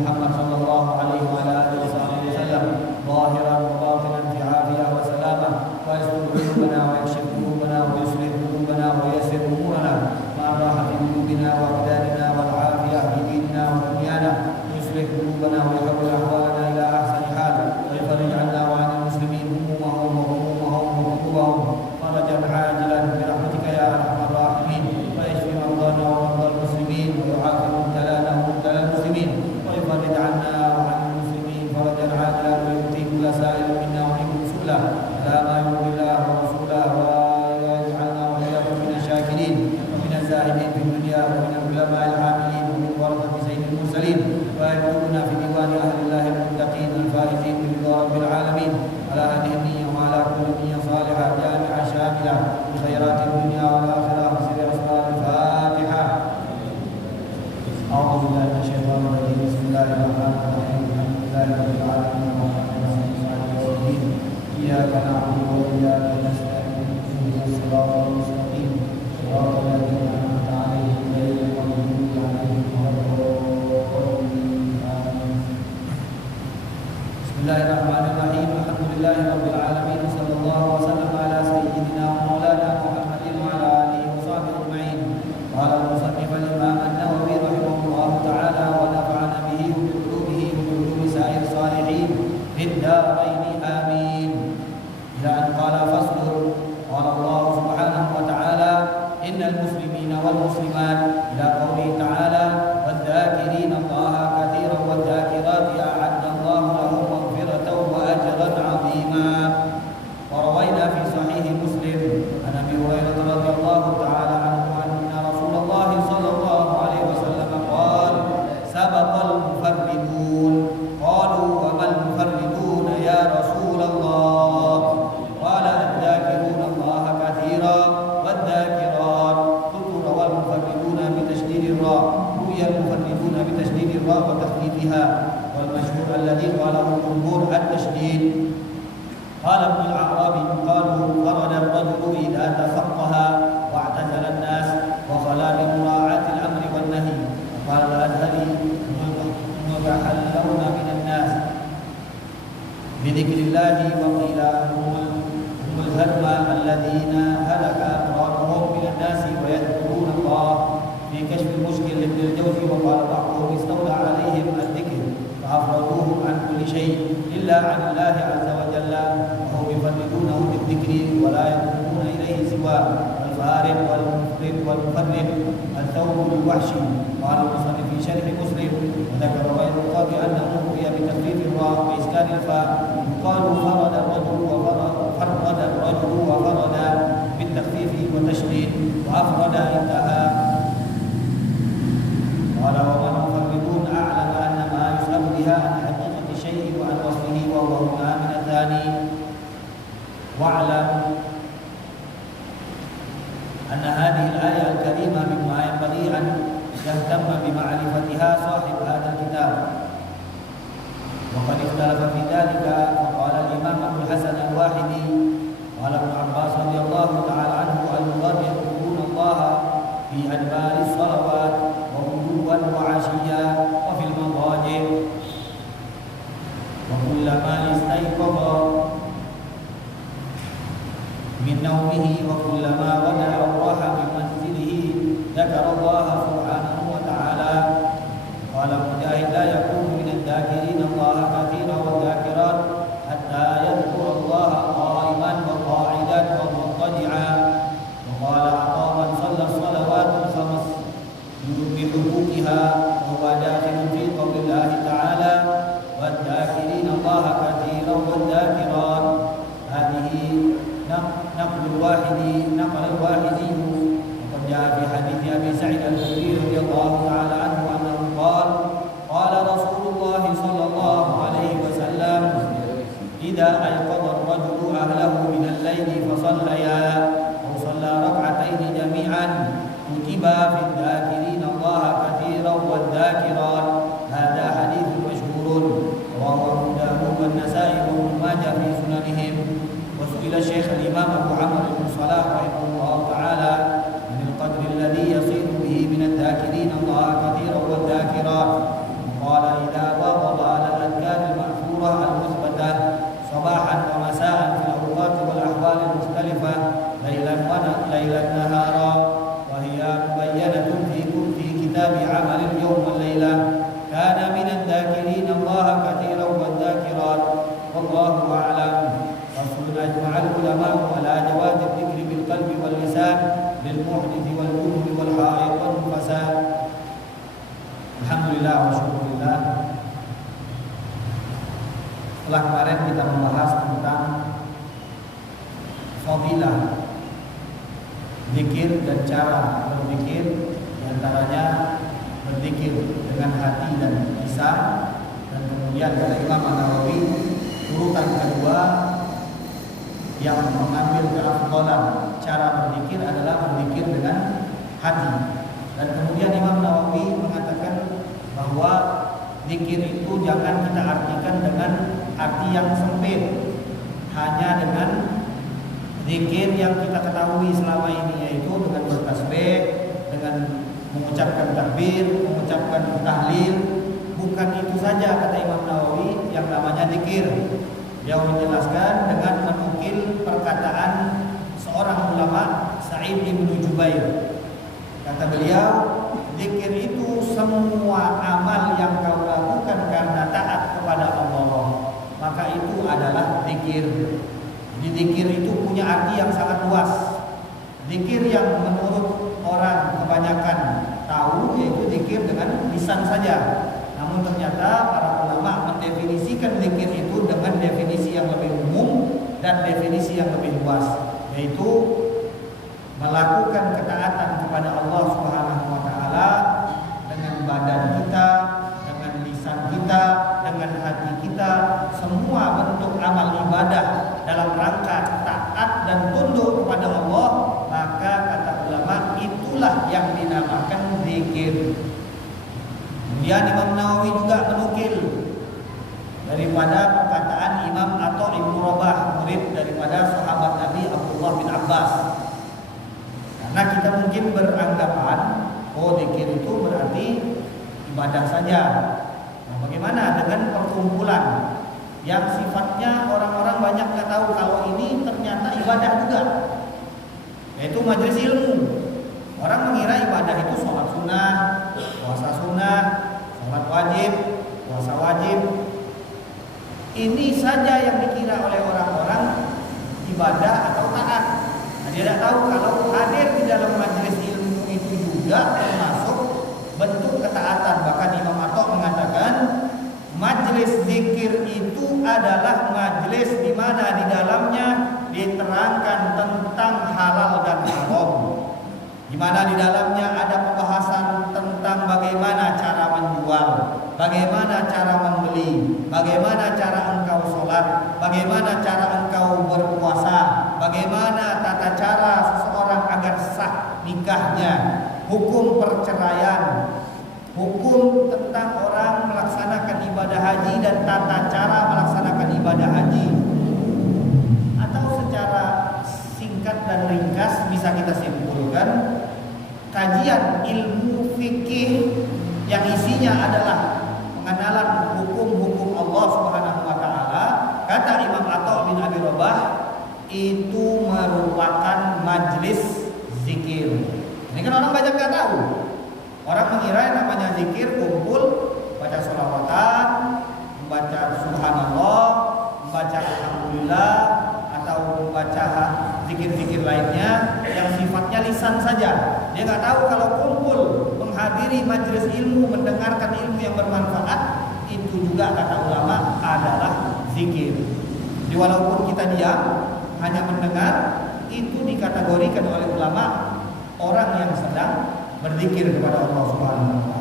Muhammad sallallahu alaihi العلماء العاملين ومن ورثة سيد المرسلين ويكتبنا في ديوان أهل الله المتقين الفائزين برضا رب العالمين على هذه النية وعلى كل نية صالحة جامعة شاملة بخيرات الدنيا والآخرة بسر أسرار الفاتحة. أعوذ بالله من الشيطان الرجيم. بسم الله الرحمن الرحيم. الحمد لله رب العالمين والرحمن الرحيم. إياك نعبد وإياك نستعين اهدنا الصراط المستقيم صراط الذين أنعمت عليهم غير المغضوب عليهم ولا الضالين. بسم الله الرحمن الرحيم. الحمد لله رب العالمين وصلى الله وسلم على سيدنا ومولانا محمد وعلى آله وصحبه أجمعين. قال المصنف الإمام النووي رحمه الله تعالى ونفعنا به وبعلومه وبعلوم سائر الصالحين في الدارين آمين. إلى أن قال فصل. قال الله سبحانه وتعالى إن المسلمين والمسلمات إلى قوله تعالى والذاكرين الله كثيرا والذاكرات أعد الله لهم مغفرة وأجرا عظيما. وروينا في صحيح مسلم عن أبي هريرة رضي الله تعالى عنه أن رسول الله صلى الله عليه وسلم قال سبق المفردون. قالوا وما المفردون يا رسول الله؟ قال الذاكرون الله كثيرا والذاكرات. قلت روى المفردون بتشديد الراء، روي المفردون بتشديد الراء وتخفيفها، والمشهور الذي قاله الجمهور التشديد. قال ابن الأعرابي يقال فرد الرجل إذا تفقه واعتزل الناس وخلا بمراعاة الأمر والنهي. قال الأزهري متحلون من الناس بذكر الله وقيل هم الهدم الذين هلك أقرانهم من الناس ويذكرون الله في كشف المشكل لابن الجوزي. وقال بعضهم استولى عليهم الذكر فأفردوهم عن كل شيء إلا عن الله عز وجل وهم يفردونه بالذكر ولا يضمون إليه سوى الفارق والمفرد والمفرد الثوب الوحش. قال المصنف في شرح مسلم وذكر غير القاضي أنه روي بتخفيف الراء وإسكان الفاء. يقال فرد الرجل وفرد بالتخفيف والتشديد وأفرد انتهى. قال وما المفردون أعلم أن ما يسأل بها عن حقيقة الشيء وعن وصفه وهو هنا من الثاني. واعلم أن هذه الآية الكريمة مما ينبغي أن يهتم بمعرفتها صاحب هذا الكتاب. وقد اختلف في ذلك. فقال الإمام أبو الحسن الواحدي قال ابن عباس رضي الله تعالى عنه اللغات يذكرون الله في أدبار الصلوات وغدوا وعشيا وفي المضاجع وكلما استيقظ من نومه وكلما غدا أو راح من منزله ذكر الله سبحانه وتعالى. قال مجاهد لا يكون من الذاكرين الله كثيرا والذاكرات حتى يذكر الله قائما وقاعدا ومضطجعا. وقال عطاء من صلى الصلوات الخمس بحقوقها وهو داخل في قول الله تعالى والذاكرين الله كثيرا والذاكرات. هذه نقل الواحدي وقد جاء في حديث أبي سعيد الخدري رضي الله تعالى عنه أنه قال قال رسول الله صلى الله عليه وسلم إذا أيقظ الرجل أهله من الليل فصليا أو صلى ركعتين جميعا كتبا في الذاكرين الله كثيرا والذاكرات. هذا حديث مشهور رواه أبو داود والنسائي وابن ماجه في سننهم. وسئل الشيخ الإمام أبو عمرو بن صلاح رحمه الله تعالى عن القدر الذي يصير به من الذاكرين الله كثيرا والذاكرات. قال إذا واظب على الأذكار المأثورة المثبتة صباحا ومساء في الأوقات والأحوال المختلفة ليلا نهارا وهي مبينة في كتاب عمل اليوم والليلة كان من الذاكرين الله كثيرا والذاكرات. والله أعلم. فصل أجمع العلماء على جواز الذكر بالقلب واللسان للمحدث والجنب والحائط والنفساء. الحمد لله والشكر لله. Setelah kemarin kita membahas tentang fadilah zikir dan cara berzikir, diantaranya lisan. Dan kemudian kata Imam An-Nawawi, urutan kedua yang mengambil keafdalan cara berzikir adalah berzikir dengan hati. Dan kemudian Imam Nawawi mengatakan bahwa zikir itu jangan kita artikan dengan arti yang sempit, hanya dengan zikir yang kita ketahui selama ini, yaitu dengan bertasbih, dengan mengucapkan takbir, mengucapkan tahlil. Bukan itu saja kata Imam Nawawi yang namanya zikir. Dia menjelaskan dengan menukil perkataan seorang ulama, Sa'id bin Jubair. Kata beliau, zikir itu semua amal yang kau lakukan karena taat kepada Allah, maka itu adalah zikir. Jadi zikir itu punya arti yang sangat luas. Zikir yang menurut orang kebanyakan tahu yaitu zikir dengan lisan saja. Namun ternyata para ulama mendefinisikan zikir itu dengan definisi yang lebih umum dan definisi yang lebih luas, yaitu melakukan ketaatan kepada Allah Subhanahu wa taala dengan badan kita, dengan lisan kita, dengan hati kita, semua bentuk amal ibadah dalam rangka taat dan tunduk kepada Allah, maka kata ulama itulah yang dinamakan zikir. Kemudian Imam Nawawi juga menukil daripada perkataan Imam Atha Ibnu Rabah, murid daripada sahabat Nabi Abdullah bin Abbas. Karena kita mungkin beranggapan, oh zikir itu berarti ibadah saja. Nah, bagaimana dengan perkumpulan yang sifatnya orang-orang banyak nggak tahu kalau ini ternyata ibadah juga, yaitu majelis ilmu. Orang mengira ibadah itu sholat sunnah, puasa sunnah, sholat wajib, puasa wajib. Ini saja yang dikira oleh orang-orang ibadah atau taat. Nah, dia tidak tahu kalau hadir di dalam majelis ilmu itu juga termasuk bentuk ketaatan. Bahkan Imam Atha mengatakan majelis zikir itu adalah majelis di mana di dalamnya diterangkan tentang halal dan haram, di mana di dalamnya ada pembahasan tentang bagaimana cara menjual, bagaimana cara membeli, bagaimana cara engkau sholat, bagaimana cara engkau berpuasa, bagaimana tata cara seseorang agar sah nikahnya, hukum perceraian, hukum tentang orang melaksanakan ibadah haji dan tata cara melaksanakan ibadah haji. Atau secara singkat dan ringkas bisa kita simpulkan, kajian ilmu fikih yang isinya adalah pengenalan hukum-hukum Allah Subhanahu wa taala, kata Imam Atha bin Abi Rabah, itu merupakan majelis zikir. Ini kan orang banyak nggak tahu. Orang mengira namanya zikir kumpul baca sholawatan, membaca subhanallah, membaca alhamdulillah, atau membaca zikir-zikir lainnya yang sifatnya lisan saja. Dia nggak tahu kalau kumpul menghadiri majelis ilmu, mendengarkan ilmu yang bermanfaat, itu juga kata ulama adalah zikir. Jadi walaupun kita diam hanya mendengar, itu dikategorikan oleh ulama orang yang sedang berzikir kepada Allah Subhanahu wa taala.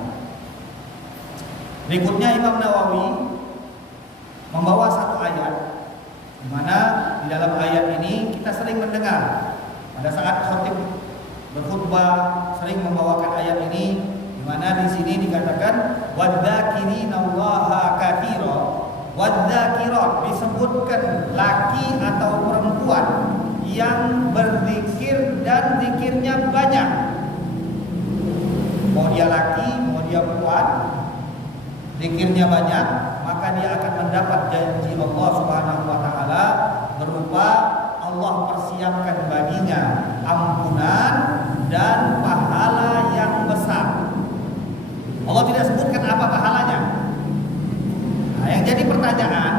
Berikutnya Imam Nawawi membawa satu ayat di mana di dalam ayat ini kita sering mendengar pada saat khatib berkhutbah sering membawakan ayat ini, di mana di sini dikatakan wadzakirinallaha katsira, wadzakirat disebutkan laki atau perempuan yang berzikir dan zikirnya banyak. Mau dia laki, mau dia perempuan, zikirnya banyak, maka dia akan mendapat janji Allah Subhanahu wa taala berupa Allah persiapkan baginya ampunan dan pahala yang besar. Allah tidak sebutkan apa pahalanya. Nah, yang jadi pertanyaan,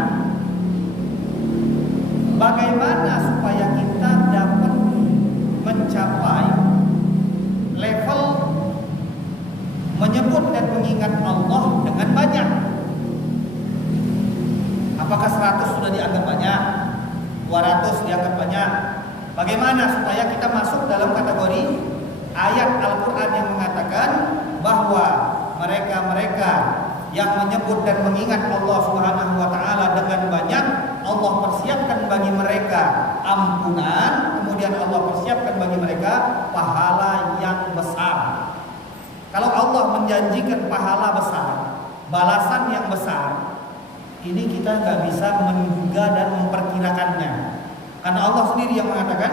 bagaimana supaya kita dapat mencapai level menyebut dan mengingat Allah dengan banyak? Apakah 100 sudah dianggap banyak? 200 dianggap banyak? Bagaimana supaya kita masuk dalam kategori ayat Al-Quran yang mengatakan bahwa mereka-mereka yang menyebut dan mengingat Allah Subhanahu wa taala dengan banyak, Allah persiapkan bagi mereka ampunan, kemudian Allah persiapkan bagi mereka pahala yang besar. Kalau Allah menjanjikan pahala besar, balasan yang besar, ini kita nggak bisa menduga dan memperkirakannya. Karena Allah sendiri yang mengatakan,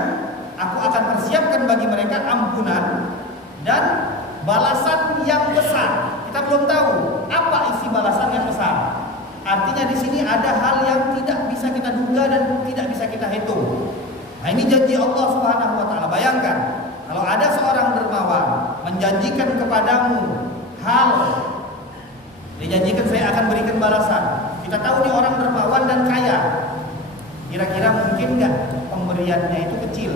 aku akan persiapkan bagi mereka ampunan dan balasan yang besar. Kita belum tahu apa isi balasan yang besar. Artinya di sini ada hal yang tidak bisa kita duga dan tidak bisa kita hitung. Nah, ini janji Allah Subhanahu wa taala. Bayangkan kalau ada seorang dermawan menjanjikan kepadamu hal, dijanjikan saya akan berikan balasan. Kita tahu nih orang dermawan dan kaya. Kira-kira mungkin nggak pemberiannya itu kecil?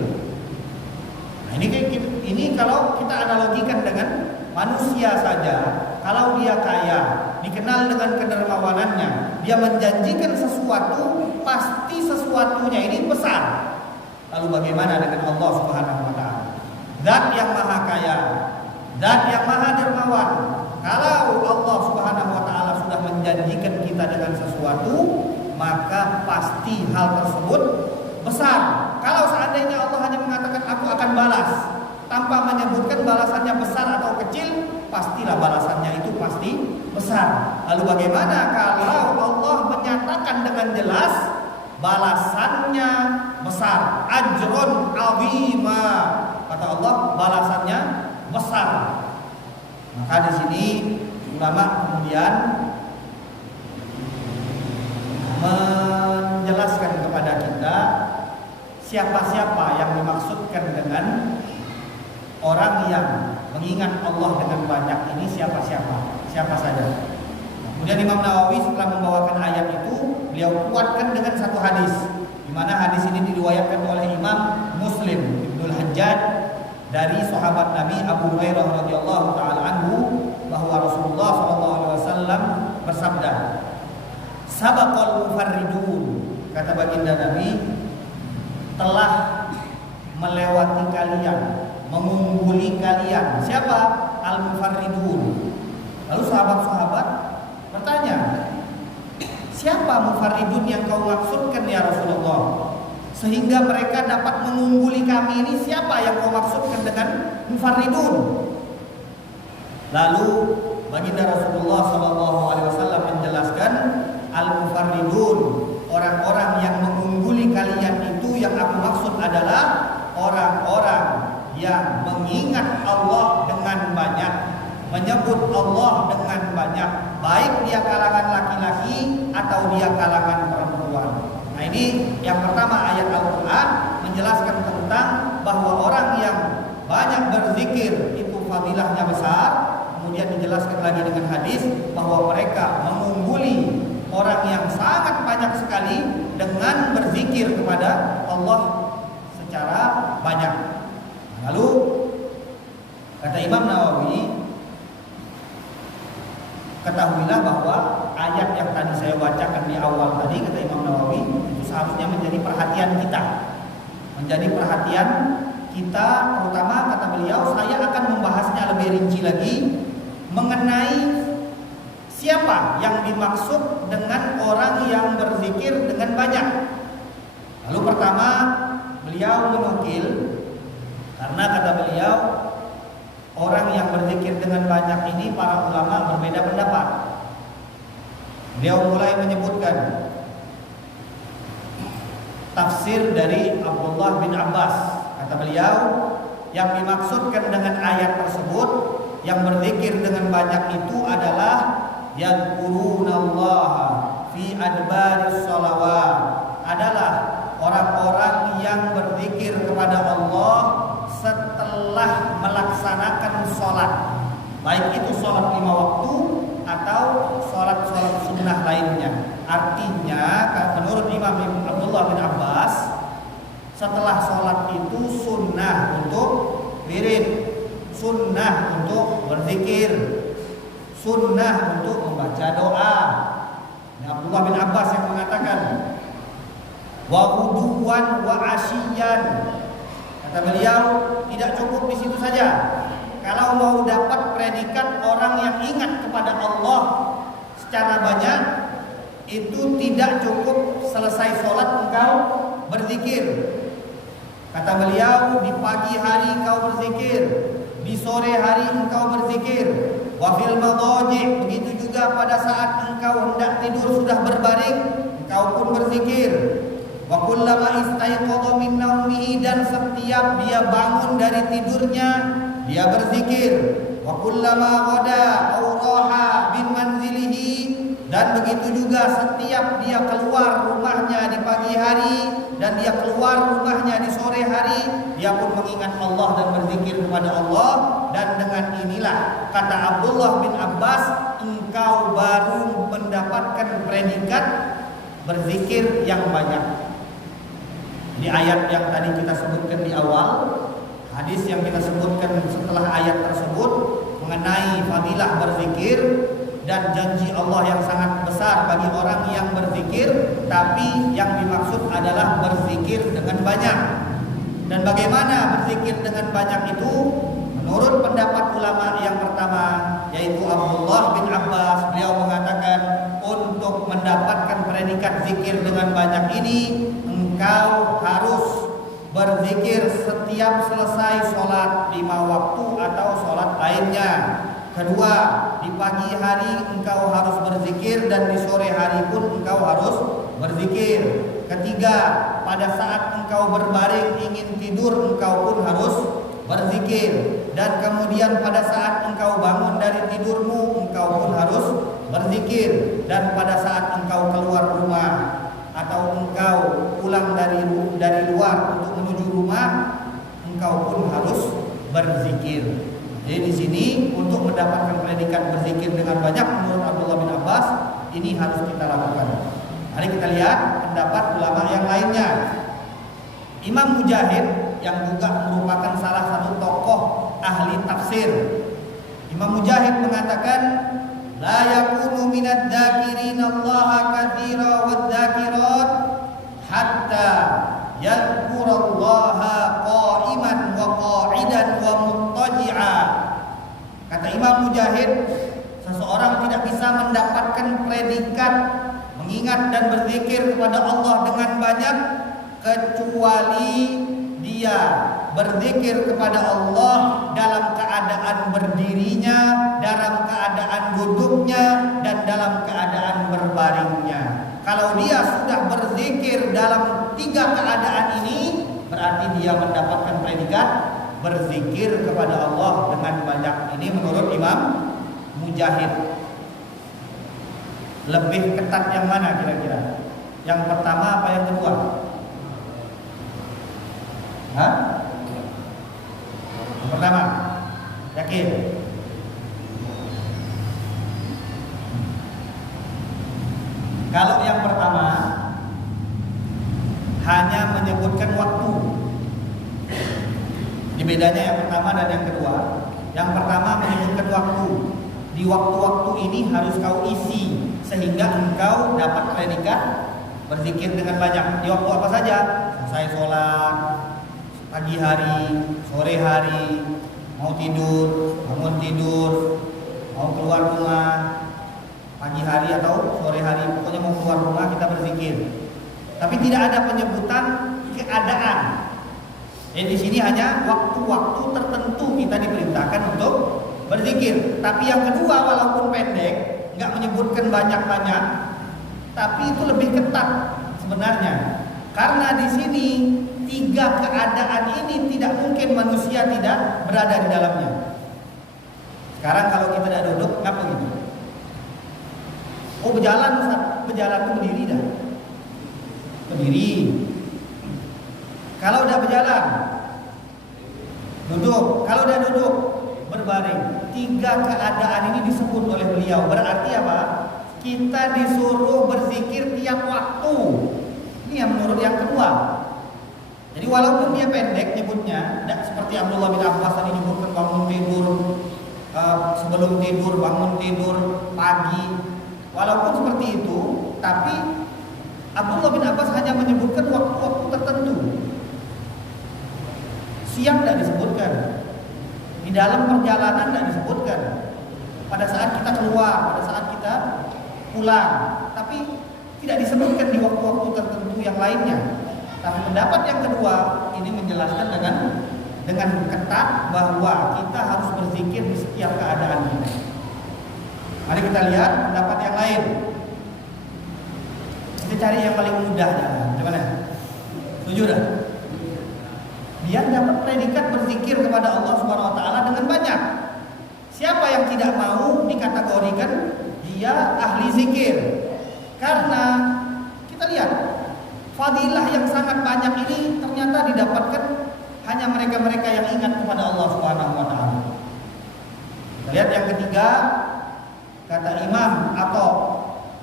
Nah, ini kalau kita analogikan dengan manusia saja, kalau dia kaya, dikenal dengan kedermawanannya, dia menjanjikan sesuatu, pasti sesuatunya ini besar. Lalu bagaimana dengan Allah Subhanahu wa taala? Zat yang maha kaya, zat yang maha dermawan. Kalau Allah Subhanahu wa taala sudah menjanjikan kita dengan sesuatu, maka pasti hal tersebut besar. Kalau seandainya Allah hanya mengatakan aku akan balas tanpa menyebutkan balasannya besar atau kecil, pastilah balasannya itu pasti besar. Lalu bagaimana kalau Allah menyatakan dengan jelas balasannya besar, ajrun azima, kata Allah balasannya besar. Maka di sini ulama kemudian menjelaskan kepada kita siapa-siapa yang dimaksudkan dengan orang yang mengingat Allah dengan banyak ini, siapa saja. Kemudian Imam Nawawi setelah membawakan ayat itu, beliau kuatkan dengan satu hadis, di mana hadis ini diriwayatkan oleh Imam Muslim Ibnul Hajjaj dari sahabat Nabi Abu Hurairah radhiyallahu taala anhu, bahwa Rasulullah sallallahu alaihi wasallam bersabda, sabaqal mufarridun, kata baginda Nabi, telah melewati kalian, mengungguli kalian. Siapa? Al-mufarridun. Lalu sahabat-sahabat bertanya, siapa mufarridun yang kau maksudkan ya Rasulullah? Sehingga mereka dapat mengungguli kami ini, siapa yang kau maksudkan dengan mufarridun? Lalu baginda Rasulullah SAW menjelaskan, al-mufarridun, orang-orang yang mengungguli kalian itu yang aku maksud adalah orang-orang yang mengingat Allah dengan banyak, menyebut Allah dengan banyak, baik dia kalangan laki-laki atau dia kalangan perempuan. Nah, ini yang pertama, ayat Al-Quran menjelaskan tentang bahwa orang yang banyak berzikir itu fadilahnya besar. Kemudian dijelaskan lagi dengan hadis bahwa mereka mengungguli orang yang sangat banyak sekali dengan berzikir kepada Allah secara banyak. Lalu kata Imam Nawawi, ketahuilah bahwa ayat yang tadi saya bacakan di awal tadi, kata Imam Nawawi, itu seharusnya menjadi perhatian kita. Menjadi perhatian kita, terutama kata beliau, saya akan membahasnya lebih rinci lagi mengenai siapa yang dimaksud dengan orang yang berzikir dengan banyak. Lalu pertama beliau menukil, karena kata beliau orang yang berzikir dengan banyak ini para ulama berbeda pendapat. Beliau mulai menyebutkan tafsir dari Abdullah bin Abbas. Kata beliau, yang dimaksudkan dengan ayat tersebut yang berzikir dengan banyak itu adalah yadhkurunallaha fi adbaris shalawat, adalah orang-orang yang berzikir kepada Allah setelah melaksanakan sholat, baik itu sholat 5 waktu atau sholat-sholat sunnah lainnya. Artinya menurut Imam Abdullah bin Abbas, setelah sholat itu sunnah untuk wirid, sunnah untuk berzikir, sunnah untuk membaca doa. Ini Abdullah bin Abbas yang mengatakan, wa huduwan wa asyiyan. Kata beliau, tidak cukup di situ saja. Kalau mau dapat predikat orang yang ingat kepada Allah secara banyak itu tidak cukup selesai sholat engkau berzikir. Kata beliau, di pagi hari engkau berzikir, di sore hari engkau berzikir, wa fil madhaji, begitu juga pada saat engkau hendak tidur sudah berbaring engkau pun berzikir. Wa kullama istayqadha min naumihi, dan setiap dia bangun dari tidurnya dia berzikir. Wa kullama ghada aw raha bin manzilihi, dan begitu juga setiap dia keluar rumahnya di pagi hari dan dia keluar rumahnya di sore hari, dia pun mengingat Allah dan berzikir kepada Allah. Dan dengan inilah kata Abdullah bin Abbas, engkau baru mendapatkan predikat berzikir yang banyak. Di ayat yang tadi kita sebutkan di awal, hadis yang kita sebutkan setelah ayat tersebut mengenai fadilah berzikir dan janji Allah yang sangat besar bagi orang yang berzikir, tapi yang dimaksud adalah berzikir dengan banyak. Dan bagaimana berzikir dengan banyak itu? Menurut pendapat ulama yang pertama, yaitu Abdullah bin Abbas, beliau mengatakan untuk mendapatkan predikat zikir dengan banyak ini, engkau harus berzikir setiap selesai sholat 5 waktu atau sholat lainnya. Kedua, di pagi hari engkau harus berzikir dan di sore hari pun engkau harus berzikir. Ketiga, pada saat engkau berbaring ingin tidur engkau pun harus berzikir. Dan kemudian pada saat engkau bangun dari tidurmu engkau pun harus berzikir. Dan pada saat engkau keluar rumah atau engkau pulang dari luar untuk menuju rumah engkau pun harus berzikir. Jadi di sini untuk mendapatkan predikat berzikir dengan banyak menurut Abdullah bin Abbas ini harus kita lakukan. Mari kita lihat pendapat ulama yang lainnya. Imam Mujahid yang juga merupakan salah satu tokoh ahli tafsir. Imam Mujahid mengatakan, la yakunu minad dzakirina Allaha katsira wadz-dzakirat hatta yadhkurallaha qa'iman wa qa'idan wa muttaji'a. Kata Imam Mujahid, seseorang tidak bisa mendapatkan predikat mengingat dan berzikir kepada Allah dengan banyak kecuali dia berzikir kepada Allah dalam keadaan berdirinya, dalam keadaan duduknya, dan dalam keadaan berbaringnya. Kalau dia sudah berzikir dalam 3 keadaan ini, berarti dia mendapatkan predikat berzikir kepada Allah dengan banyak. Ini menurut Imam Mujahid. Lebih ketat yang mana kira-kira? Yang pertama apa yang kedua? Hah? Yang pertama. Yakin? Kalau yang pertama hanya menyebutkan waktu. Ini bedanya yang pertama dan yang kedua. Yang pertama menyebutkan waktu. Di waktu-waktu ini harus kau isi sehingga engkau dapat predikat berzikir dengan banyak. Di waktu apa saja? Selesai sholat, pagi hari, sore hari, mau tidur, bangun tidur, mau keluar rumah, pagi hari atau sore hari, pokoknya mau keluar rumah kita berzikir. Tapi tidak ada penyebutan keadaan. Jadi di sini hanya waktu-waktu tertentu kita diperintahkan untuk berzikir. Tapi yang kedua walaupun pendek, nggak menyebutkan banyak-banyak, tapi itu lebih ketat sebenarnya. Karena di sini 3 keadaan ini tidak mungkin manusia tidak berada di dalamnya. Sekarang kalau kita tidak duduk, apa gitu? Oh berjalan, Ustaz. Berjalan itu berdiri dah. Berdiri. Kalau udah berjalan, duduk. Kalau udah duduk, berbaring. 3 keadaan ini disebut oleh beliau. Berarti apa? Kita disuruh berzikir tiap waktu. Ini yang menurut yang kedua. Jadi walaupun dia pendek nyebutnya, tidak seperti Abdullah bin Abbas tadi nyebutkan bangun tidur, sebelum tidur, bangun tidur, pagi. Walaupun seperti itu, tapi Abdullah bin Abbas hanya menyebutkan waktu-waktu tertentu. Siang tidak disebutkan, di dalam perjalanan tidak disebutkan, pada saat kita keluar, pada saat kita pulang, tapi tidak disebutkan di waktu-waktu tertentu yang lainnya. Tapi pendapat yang kedua ini menjelaskan dengan ketat bahwa kita harus berzikir di setiap keadaan kita. Mari kita lihat pendapat yang lain. Kita cari yang paling mudah, gimana? Setuju dah? Biar dapat predikat berzikir kepada Allah Subhanahu wa taala dengan banyak. Siapa yang tidak mau dikategorikan dia ahli zikir? Karena kita lihat fadilah yang sangat banyak ini ternyata didapatkan hanya mereka-mereka yang ingat kepada Allah Subhanahu wa taala. Kita lihat yang ketiga, kata Imam Atha.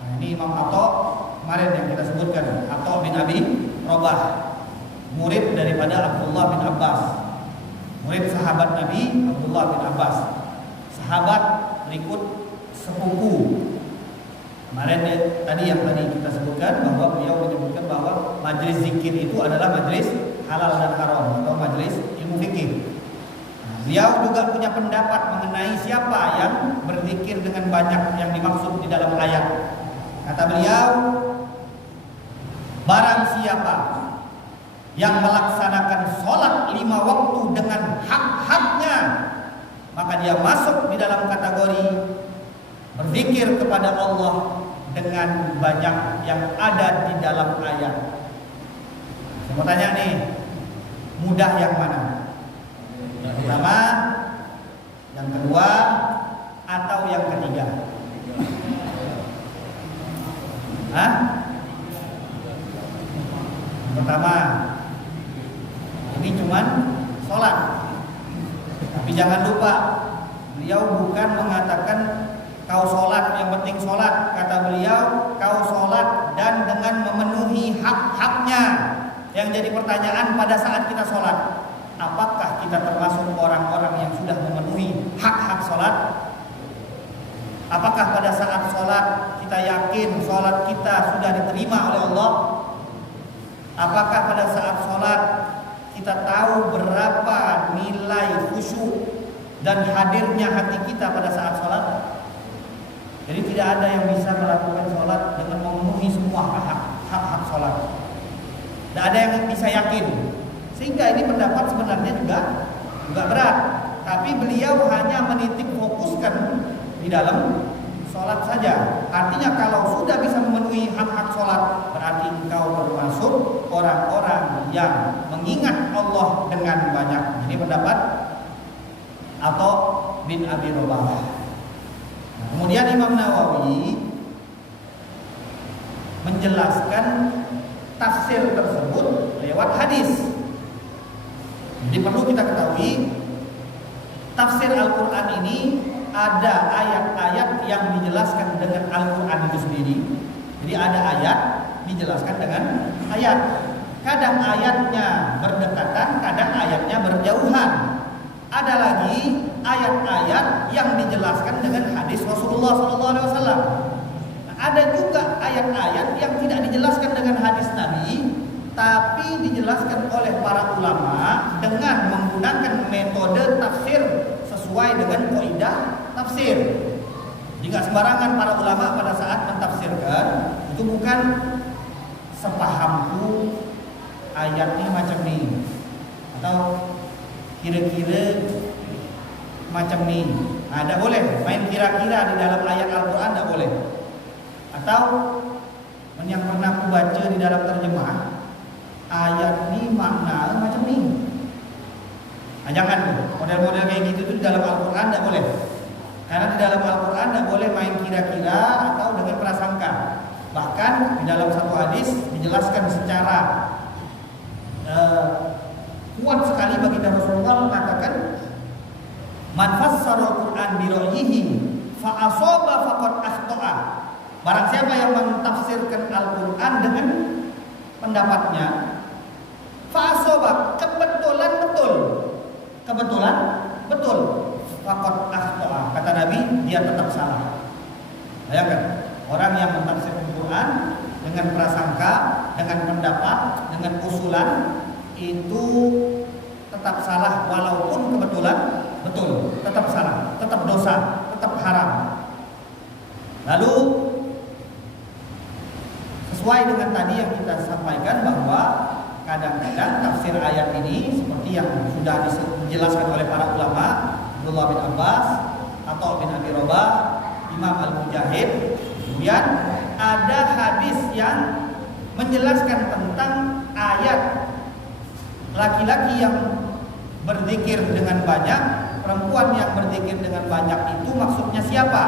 Nah, ini Imam Atha kemarin yang kita sebutkan, Atha bin Abi Rabah, murid daripada Abdullah bin Abbas, murid sahabat Nabi Abdullah bin Abbas, sahabat berikut sepupu. Kemarin tadi kita sebutkan bahwa beliau menyebutkan bahwa majelis zikir itu adalah majelis halal dan haram atau majelis ilmu fikih. Beliau juga punya pendapat mengenai siapa yang berzikir dengan banyak yang dimaksud di dalam ayat. Kata beliau, barang siapa yang melaksanakan sholat 5 waktu dengan hak-haknya, maka dia masuk di dalam kategori berzikir kepada Allah dengan banyak yang ada di dalam ayat. Saya mau tanya nih, mudah yang mana? Yang pertama, yang kedua, atau yang ketiga? Hah? Yang pertama, ini cuman sholat. Tapi jangan lupa, beliau bukan mengatakan kau sholat, yang penting sholat. Kata beliau, kau sholat dan dengan memenuhi hak-haknya. Yang jadi pertanyaan pada saat kita sholat, apakah kita termasuk orang-orang yang sudah memenuhi hak-hak sholat? Apakah pada saat sholat kita yakin sholat kita sudah diterima oleh Allah? Apakah pada saat sholat kita tahu berapa nilai khusyuk dan hadirnya hati kita pada saat sholat? Jadi tidak ada yang bisa melakukan sholat dengan memenuhi semua hak-hak sholat. Tidak ada yang bisa yakin. Sehingga ini pendapat sebenarnya juga berat. Tapi beliau hanya menitik fokuskan di dalam sholat saja. Artinya kalau sudah bisa memenuhi hak-hak sholat, berarti engkau termasuk orang-orang yang mengingat Allah dengan banyak. Ini pendapat Atha bin Abi Rabah. Kemudian Imam Nawawi menjelaskan tafsir tersebut lewat hadis. Jadi perlu kita ketahui, tafsir Al-Quran ini ada ayat-ayat yang dijelaskan dengan Al-Quran itu sendiri. Jadi ada ayat dijelaskan dengan ayat. Kadang ayatnya berdekatan, kadang ayatnya berjauhan. Ada lagi ayat-ayat yang dijelaskan dengan hadis Rasulullah SAW. Ada juga ayat-ayat yang tidak dijelaskan dengan hadis Nabi, tapi dijelaskan oleh para ulama dengan menggunakan metode tafsir sesuai dengan kaidah tafsir. Jika sembarangan para ulama pada saat mentafsirkan, itu bukan sepahamku ayatnya macam ini atau kira-kira macam ini. Nah, tidak boleh main kira-kira di dalam ayat Al-Quran, tidak boleh. Atau yang pernah aku baca di dalam terjemah, ayat ini makna macam ini. Nah, jangan model-model kayak gitu itu di dalam Al-Quran tidak boleh. Karena di dalam Al-Quran tidak boleh main kira-kira atau dengan prasangka. Bahkan di dalam satu hadis dijelaskan secara kuat sekali baginda Rasulullah mengatakan, man fassara al-Qur'an bi ra'yihi fa asaba faqad akhta'a. Barang siapa yang mentafsirkan Al-Qur'an dengan pendapatnya, fa asaba, kebetulan betul, faqad akhta'a. Kata Nabi, dia tetap salah. Bayangkan, orang yang mentafsirkan Al-Qur'an dengan prasangka, dengan pendapat, dengan usulan, itu tetap salah walaupun kebetulan betul, tetap salah, tetap dosa, tetap haram. Lalu sesuai dengan tadi yang kita sampaikan bahwa kadang-kadang tafsir ayat ini seperti yang sudah dijelaskan oleh para ulama, Abdullah bin Abbas, atau bin Abi Robah, Imam Al-Mujahid. Kemudian ada hadis yang menjelaskan tentang ayat laki-laki yang berzikir dengan banyak, perempuan yang berzikir dengan banyak itu maksudnya siapa?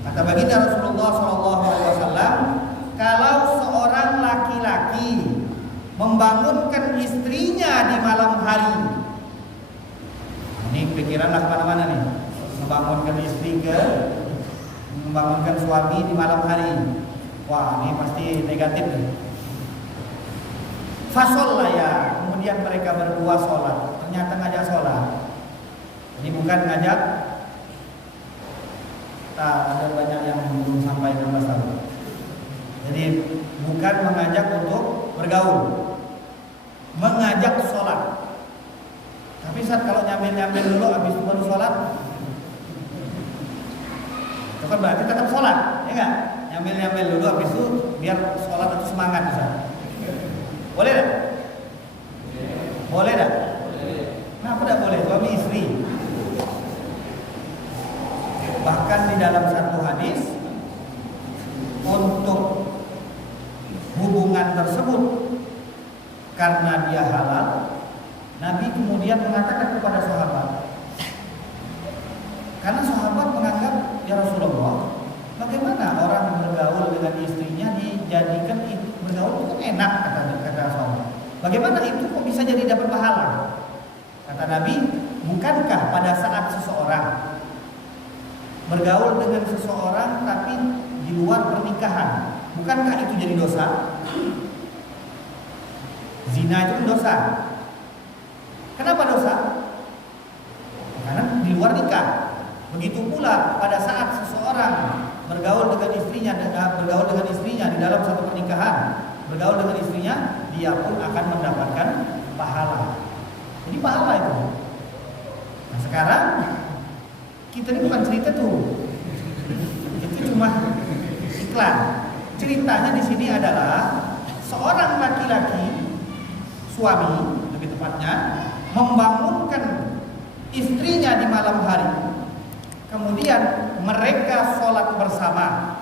Kata baginda Rasulullah SAW, kalau seorang laki-laki membangunkan istrinya di malam hari, ini pikiranlah kemana-mana nih, membangunkan suami di malam hari, wah ini pasti negatif nih. Fasolla ya, kemudian mereka berdua sholat, ternyata ngajak sholat. Ini bukan ngajak, ada banyak yang belum sampai 16 tahun. Jadi bukan mengajak untuk bergaul, mengajak sholat. Tapi saat kalau nyambil dulu habis itu baru sholat, itu kan berarti tetap sholat, ya nggak? Nyambil dulu habis itu biar sholat itu semangat bisa. Boleh tak? Boleh tak? Kenapa tidak boleh? Suami istri. Bahkan di dalam satu hadis, untuk hubungan tersebut karena dia halal, Nabi kemudian mengatakan kepada sahabat, karena sahabat menganggap, ya Rasulullah, bagaimana orang bergaul dengan istrinya dijadikan bergaul itu enak, kata sahabat. Bagaimana itu kok bisa jadi dapat pahala? Kata Nabi, bukankah pada saat seseorang bergaul dengan seseorang tapi di luar pernikahan, bukankah itu jadi dosa? Zina itu kan dosa. Kenapa dosa? Karena di luar nikah. Begitu pula pada saat seseorang bergaul dengan istrinya di dalam satu pernikahan, bergaul dengan istrinya, dia pun akan mendapatkan pahala. Jadi pahala itu. Nah sekarang kita ini bukan cerita tuh, itu cuma iklan. Ceritanya di sini adalah seorang laki-laki, suami lebih tepatnya, membangunkan istrinya di malam hari. Kemudian mereka sholat bersama.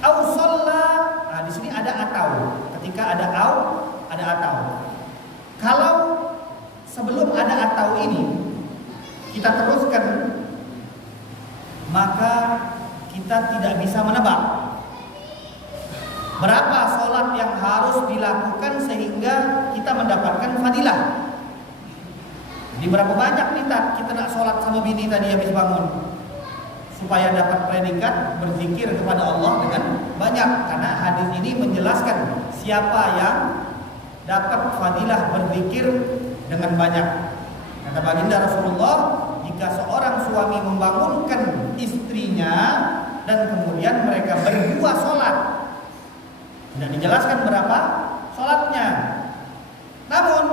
Au sholla, nah di sini ada atau. Ketika ada au, ada atau. Kalau sebelum ada atau ini kita teruskan, maka kita tidak bisa menebak berapa sholat yang harus dilakukan sehingga kita mendapatkan fadilah. Jadi berapa banyak kita nak sholat sama bini tadi habis bangun supaya dapat predikat berzikir kepada Allah dengan banyak. Karena hadis ini menjelaskan siapa yang dapat fadilah berzikir dengan banyak. Kata baginda Rasulullah, jika seorang suami membangunkan istrinya dan kemudian mereka berdua sholat, tidak dijelaskan berapa sholatnya. Namun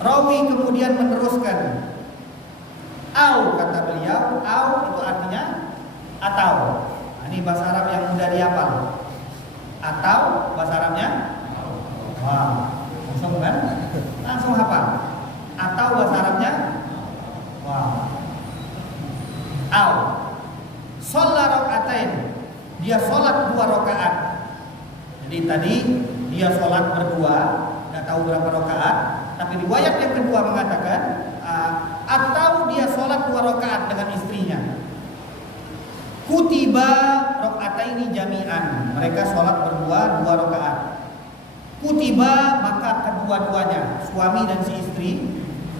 rawi kemudian meneruskan, au, kata beliau, au itu artinya atau. Ini bahasa Arab yang mudah dihafal. Atau bahasa Arabnya, wah, langsung kan? Langsung hafal. Atau bahasa Arabnya, wah, au. Sholat rakaatain, dia sholat 2 rakaat. Jadi tadi dia sholat berdua, tidak tahu berapa rakaat. Tapi riwayat yang kedua mengatakan atau dia sholat 2 rakaat dengan istrinya. Kutiba rakaataini jami'an, mereka sholat berdua 2 rakaat. Kutiba, maka kedua-duanya, suami dan si istri,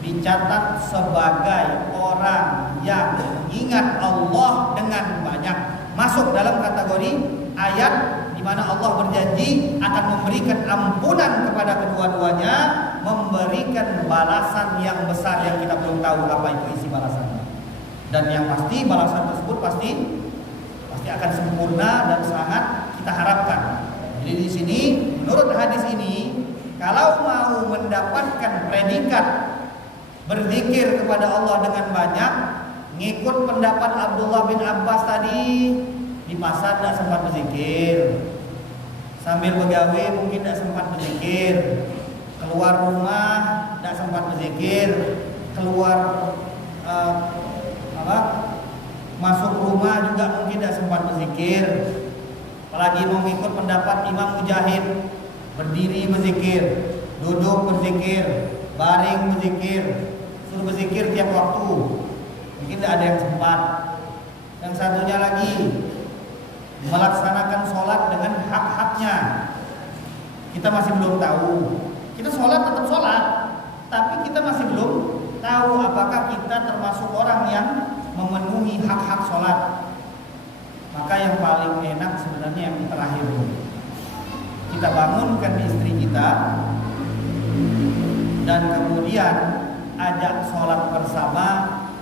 dicatat sebagai orang yang ingat Allah dengan banyak. Masuk dalam kategori ayat di mana Allah berjanji akan memberikan ampunan kepada kedua-duanya, memberikan balasan yang besar yang kita belum tahu apa itu isi balasannya. Dan yang pasti balasan tersebut pasti akan sempurna dan sangat kita harapkan. Jadi di sini menurut hadis ini, kalau mau mendapatkan predikat berzikir kepada Allah dengan banyak, ngikut pendapat Abdullah bin Abbas tadi, Di pasar tidak sempat berzikir, sambil begawe mungkin tidak sempat berzikir, keluar rumah tidak sempat berzikir, keluar masuk rumah juga mungkin tidak sempat berzikir. Apalagi mau ikut pendapat Imam Mujahid, berdiri berzikir, duduk berzikir, baring berzikir, suruh berzikir tiap waktu, mungkin tidak ada yang sempat. Yang satunya lagi melaksanakan sholat dengan hak-haknya. Kita masih belum tahu. Kita sholat tetap sholat, tapi kita masih belum tahu apakah kita termasuk orang yang memenuhi hak-hak sholat. Maka yang paling enak sebenarnya yang terakhir. Kita bangunkan istri kita dan kemudian ajak sholat bersama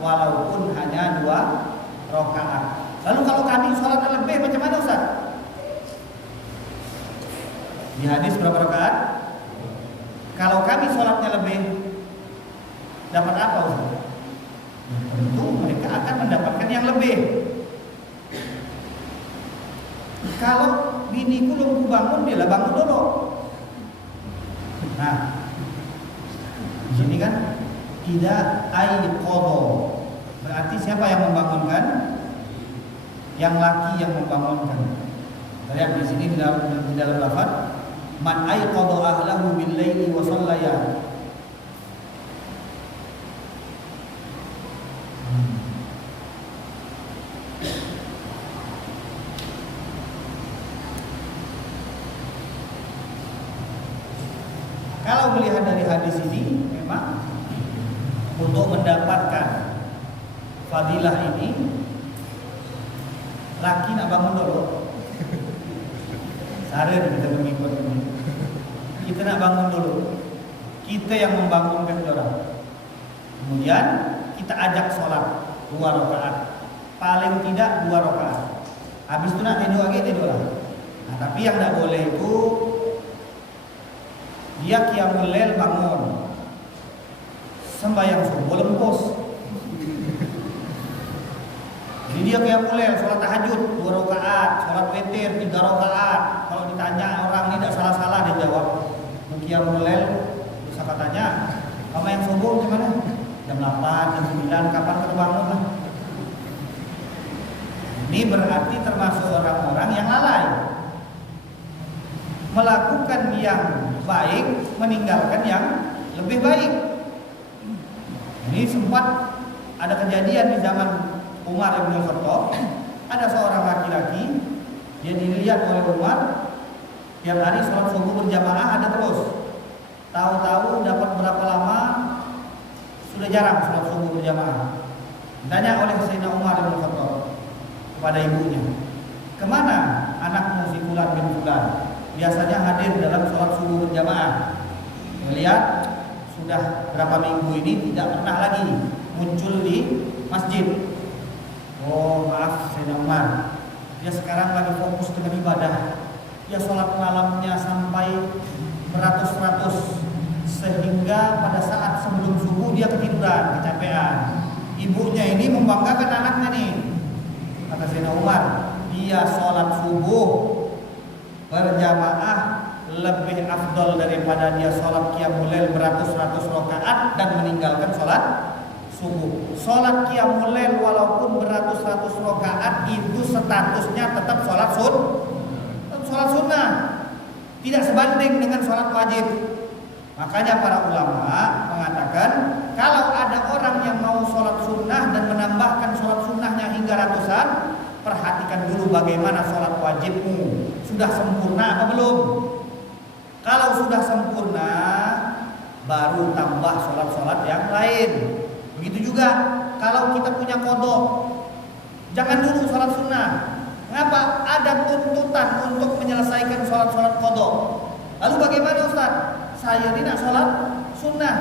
walaupun hanya 2 rakaat. Lalu kalau kami sholatnya lebih macam mana Ustaz? Di hadis berapa rakaat? Kalau kami sholatnya lebih, dapat apa Ustaz? Ya, tentu mereka akan mendapatkan yang lebih. Kalau biniku belum bangun, dia lah bangun dulu. Nah, di sini kan tidak aiqadha. Berarti siapa yang membangunkan? Yang laki yang membangunkan. Lihat di sini di dalam lafaz man aiqadha ahlahu bil laili wa shallaya. Kalau melihat dari hadis ini, memang untuk mendapatkan fadilah ini, laki nak bangun dulu. Sare kita mengikut ini. Kita nak bangun dulu. Kita yang membangunkan orang. Kemudian kita ajak sholat 2 rakaat. Paling tidak 2 rakaat. Habis itu nak tidur lagi tidur lah. Nah, tapi yang tidak boleh itu dia qiyamul lail bangun, sembahyang subuh lempus. Jadi dia qiyamul lail, sholat tahajud 2 rakaat, sholat witir 3 rakaat. Kalau ditanya orang ini tidak salah-salah dia jawab. Qiyamul lail, terus katanya, kamu yang subuh gimana? Jam 8, jam 9, kapan terbangun lah? Ini berarti termasuk orang-orang yang lalai, melakukan yang baik, meninggalkan yang lebih baik. Ini sempat ada kejadian di zaman Umar bin Khattab. Ada seorang laki-laki, dia dilihat oleh Umar tiap hari sholat subuh berjamaah ada terus. Tahu-tahu dapat berapa lama sudah jarang sholat subuh berjamaah. Ditanya oleh Sayyidina Umar bin Khattab kepada ibunya, kemana anakmu si Fulan bin Fulan? Biasanya hadir dalam sholat subuh berjamaah. Melihat sudah berapa minggu ini tidak pernah lagi muncul di masjid. Oh maaf Sayyidina Umar, dia sekarang lagi fokus dengan ibadah. Dia sholat malamnya sampai beratus-ratus, sehingga pada saat sebelum subuh dia ketiduran, kecapean. Ibunya ini membanggakan anaknya nih. Kata Sayyidina Umar, dia sholat subuh berjamaah lebih afdol daripada dia sholat qiyamul lail beratus-ratus rakaat dan meninggalkan sholat subuh. Sholat qiyamul lail walaupun beratus-ratus rakaat itu statusnya tetap sholat sunnah, tidak sebanding dengan sholat wajib. Makanya para ulama mengatakan kalau ada orang yang mau sholat sunnah dan menambahkan sholat sunnahnya hingga ratusan, perhatikan dulu bagaimana sholat wajibmu, sudah sempurna apa belum. Kalau sudah sempurna, baru tambah sholat-sholat yang lain. Begitu juga kalau kita punya qadha, jangan dulu sholat sunnah. Mengapa? Ada tuntutan untuk menyelesaikan sholat-sholat qadha. Lalu bagaimana Ustaz? Saya tidak sholat sunnah.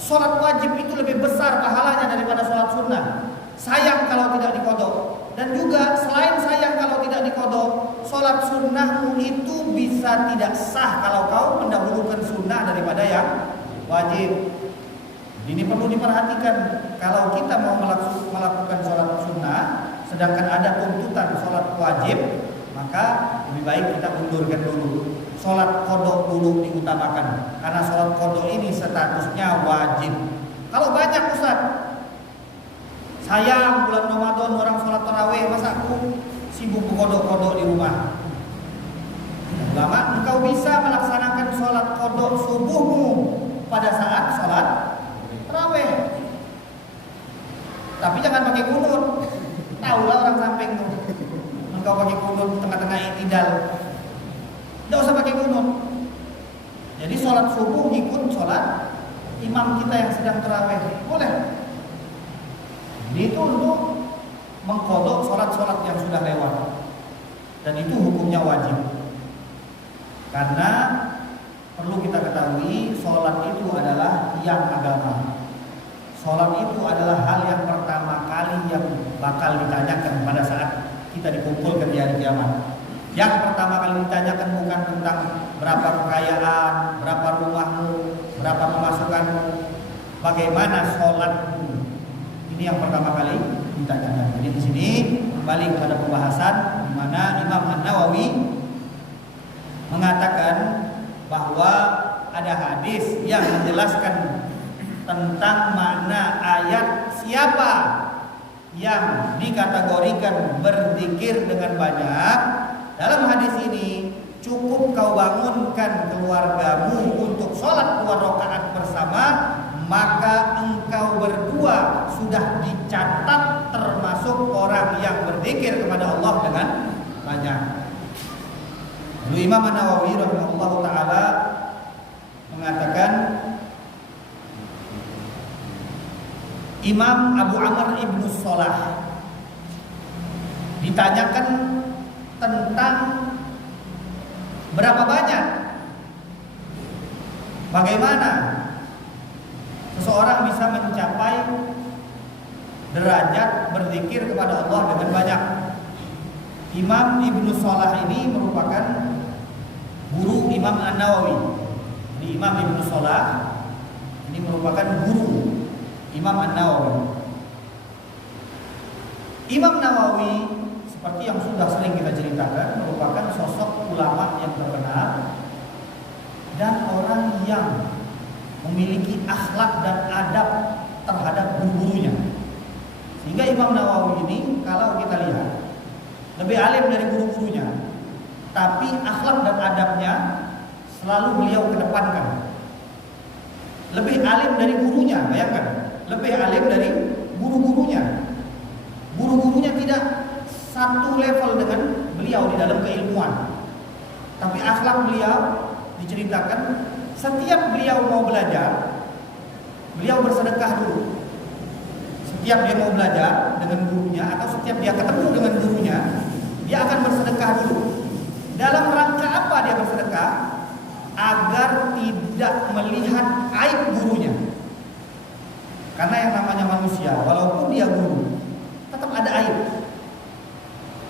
Sholat wajib itu lebih besar pahalanya daripada sholat sunnah. Sayang kalau tidak diqadha. Dan juga selain sayang kalau tidak diqadha, sholat sunnahmu itu bisa tidak sah kalau kau mendahulukan sunnah daripada yang wajib. Ini perlu diperhatikan. Kalau kita mau melakukan sholat sunnah, sedangkan ada tuntutan sholat wajib, maka lebih baik kita undurkan dulu. Sholat qada dulu diutamakan, karena sholat qada ini statusnya wajib. Kalau banyak Ustaz, sayang bulan Ramadan orang sholat tarawih, masa aku sibuk qada di rumah. Ulama, engkau bisa melaksanakan sholat qada subuhmu pada saat sholat tarawih, tapi jangan pakai kunut. Tahulah orang samping tuh, engkau pakai kunut tengah-tengah i'tidal, tidak usah pakai kunut. Jadi sholat subuh ikut sholat imam kita yang sedang tarawih, boleh. Jadi itu untuk mengqadha sholat-sholat yang sudah lewat, dan itu hukumnya wajib. Karena perlu kita ketahui, sholat itu adalah tiang agama. Sholat itu adalah hal yang pertama kali yang bakal ditanyakan pada saat kita dikumpulkan di hari kiamat. Yang pertama kali ditanyakan bukan tentang berapa kekayaan, berapa rumahmu, berapa pemasukanmu, bagaimana sholatmu. Ini yang pertama kali ditanyakan. Jadi di sini kembali kepada pembahasan di mana Imam An-Nawawi mengatakan bahwa ada hadis yang menjelaskan tentang makna ayat siapa yang dikategorikan berzikir dengan banyak. Dalam hadis ini, cukup kau bangunkan keluargamu untuk sholat 2 rakaat bersama, maka engkau berdua sudah dicatat termasuk orang yang berzikir kepada Allah dengan banyak. Lalu Imam An-Nawawi rahimahullahu taala mengatakan, Imam Abu Amr ibnu Shalah ditanyakan tentang berapa banyak, bagaimana seseorang bisa mencapai derajat berzikir kepada Allah dengan banyak. Imam Ibnu Shalah ini merupakan guru Imam An-Nawawi. Jadi Imam Ibnu Shalah ini merupakan guru Imam An-Nawawi. Imam Nawawi seperti yang sudah sering kita ceritakan merupakan sosok ulama yang terkenal dan orang yang memiliki akhlak dan adab terhadap guru-gurunya. Sehingga Imam Nawawi ini kalau kita lihat lebih alim dari guru-gurunya, tapi akhlak dan adabnya selalu beliau kedepankan. Lebih alim dari gurunya, bayangkan, lebih alim dari guru-gurunya. Guru-gurunya tidak satu level dengan beliau di dalam keilmuan, tapi akhlak beliau diceritakan setiap beliau mau belajar, beliau bersedekah dulu. Setiap dia mau belajar dengan gurunya atau setiap dia ketemu dengan gurunya, dia akan bersedekah dulu. Dalam rangka apa dia bersedekah? Agar tidak melihat aib gurunya. Karena yang namanya manusia, walaupun dia guru, tetap ada aib.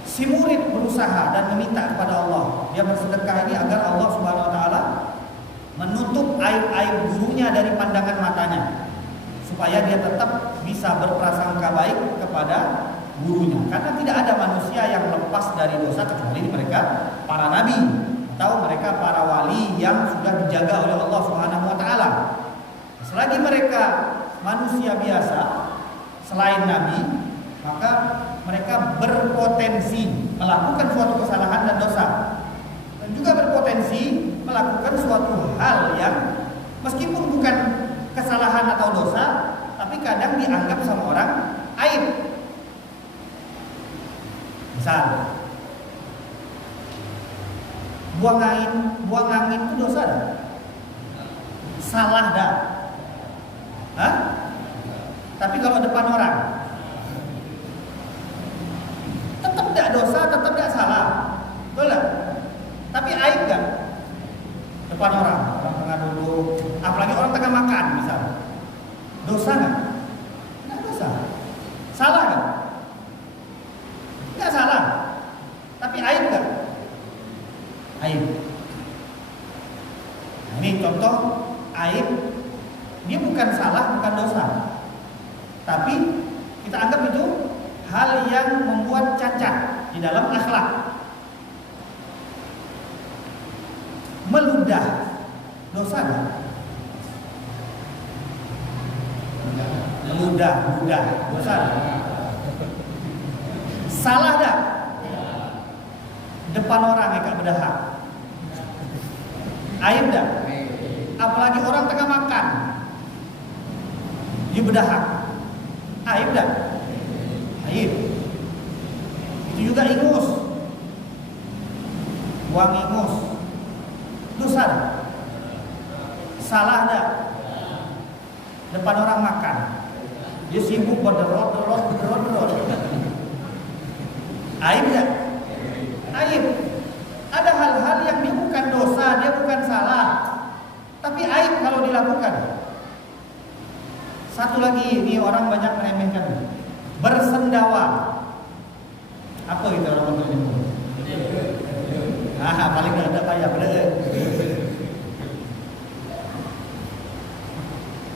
Si murid berusaha dan meminta kepada Allah, dia bersedekah ini agar Allah Subhanahu wa taala menutup aib-aib gurunya dari pandangan matanya, supaya dia tetap bisa berprasangka baik kepada gurunya. Karena tidak ada manusia yang lepas dari dosa kecuali mereka para nabi atau mereka para wali yang sudah dijaga oleh Allah Subhanahu wa taala. Selagi mereka manusia biasa selain nabi, maka mereka berpotensi melakukan suatu kesalahan dan dosa, dan juga berpotensi melakukan suatu hal yang meskipun bukan kesalahan atau dosa, tapi kadang dianggap sama orang aib. Misal, buang angin itu dosa dah? Salah dah? Hah? Tapi kalau depan orang tetap tidak dosa, tetap tidak salah, betul tak? Tapi aib kan? Depan orang tengah duduk, apalagi orang tengah makan misal, dosa nggak? Nggak dosa. Salah kan? Nggak salah. Tapi aib nggak? Aib. Nah, ini contoh aib. Dia bukan salah, bukan dosa, tapi kita anggap itu hal yang membuat cacat di dalam akhlak. Meludah, dosa enggak? Meludah, dosa enggak? Salah enggak? Depan orang kayak berdahak. Aib enggak? Apalagi orang tengah makan, dia berdahak. Aib enggak? Aib. Itu juga ingus. Buang ingus. Dosa enggak? Salah enggak? Depan orang makan, dia sibuk berderot. Aib enggak? Aib. Ada hal-hal yang dia bukan dosa, dia bukan salah, tapi aib kalau dilakukan. Satu lagi, ini orang banyak meremehkan, bersendawa. Apa itu orang terjemah? Paling gak ada payah, bener.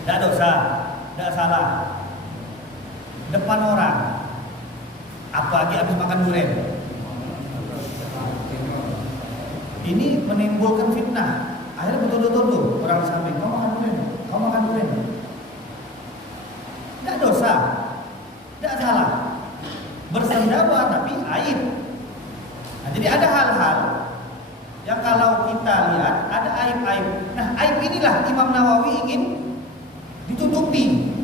Tidak dosa, tidak salah. Depan orang, apalagi habis makan durian. Ini menimbulkan fitnah. Akhirnya betul-betul orang di samping, kau makan durian. Tidak dosa, tidak salah. Bersendawa tapi aib. Nah, jadi ada hal-hal yang kalau kita lihat ada aib-aib. Nah, aib inilah Imam Nawawi ingin ditutupi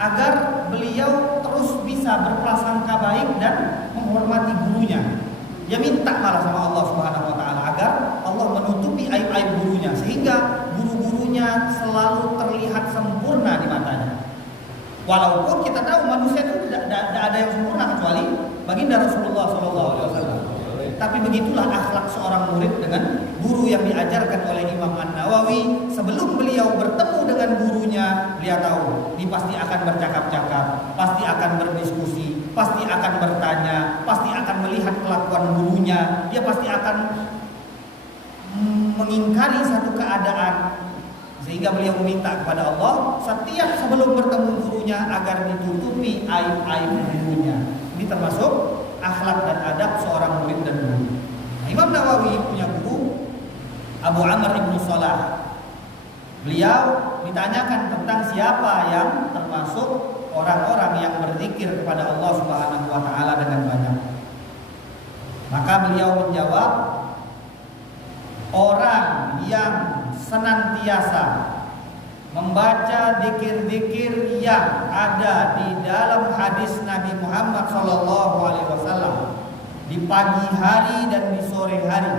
agar beliau terus bisa berprasangka baik dan menghormati gurunya. Dia minta malah sama Allah Subhanahu wa taala agar Allah menutupi aib-aib gurunya sehingga guru-gurunya selalu terlihat sempurna di matanya. Walaupun kita tahu manusia itu tidak ada yang sempurna kecuali baginda Rasulullah SAW. Tapi begitulah akhlak seorang murid dengan guru yang diajarkan oleh Imam An-Nawawi. Sebelum beliau bertemu dengan gurunya, dia tahu ini pasti akan bercakap-cakap, pasti akan berdiskusi, pasti akan bertanya, pasti akan melihat kelakuan gurunya. Dia pasti akan mengingkari satu keadaan. Sehingga beliau meminta kepada Allah setiap sebelum bertemu gurunya agar ditutupi aib-aib gurunya. Ini termasuk akhlak dan adab seorang murid dan guru. Nah, Imam Nawawi punya guru Abu Amr ibn Salah. Beliau ditanyakan tentang siapa yang termasuk orang-orang yang berzikir kepada Allah Subhanahu wa taala dengan banyak. Maka beliau menjawab, orang yang senantiasa membaca zikir-zikir yang ada di dalam hadis Nabi Muhammad SAW di pagi hari dan di sore hari.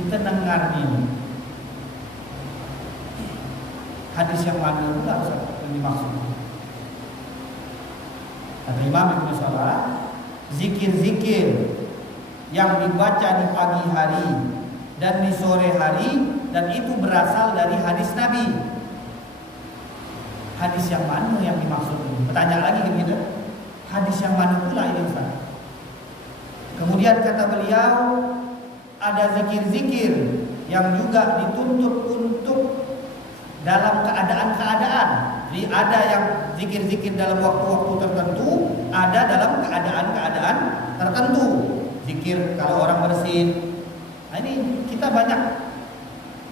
Kita dengar ini hadis yang mana yang dimaksud? Kata Imam Ibnu Salah, zikir-zikir yang dibaca di pagi hari dan di sore hari, dan itu berasal dari hadis Nabi. Hadis yang mana yang dimaksud ini? Bertanya lagi gitu. Hadis yang mana pula ini Ustaz? Kemudian kata beliau, ada zikir-zikir yang juga dituntut untuk dalam keadaan-keadaan. Jadi ada yang zikir-zikir dalam waktu-waktu tertentu, ada dalam keadaan-keadaan tertentu. Zikir kalau orang bersin. Nah ini kita banyak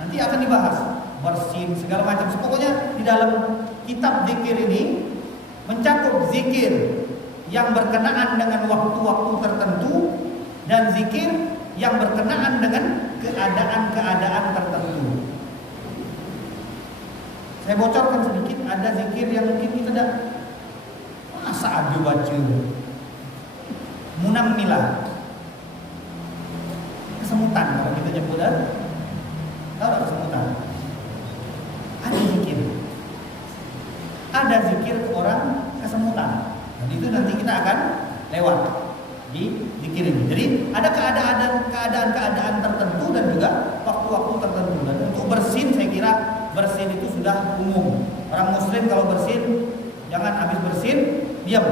nanti akan dibahas bersin segala macam. Pokoknya di dalam kitab zikir ini mencakup zikir yang berkenaan dengan waktu-waktu tertentu dan zikir yang berkenaan dengan keadaan-keadaan tertentu. Saya bocorkan sedikit, ada zikir yang mungkin kita tidak masa aja baca. Munammilah, kesemutan kalau kita nyebut kan? Tahu tak kesemutan? Ada zikir. Ada zikir orang kesemutan. Dan itu nanti kita akan lewat di zikir ini. Jadi ada keadaan-keadaan tertentu dan juga waktu-waktu tertentu. Dan untuk bersin saya kira bersin itu sudah umum. Orang muslim kalau bersin jangan habis bersin diam.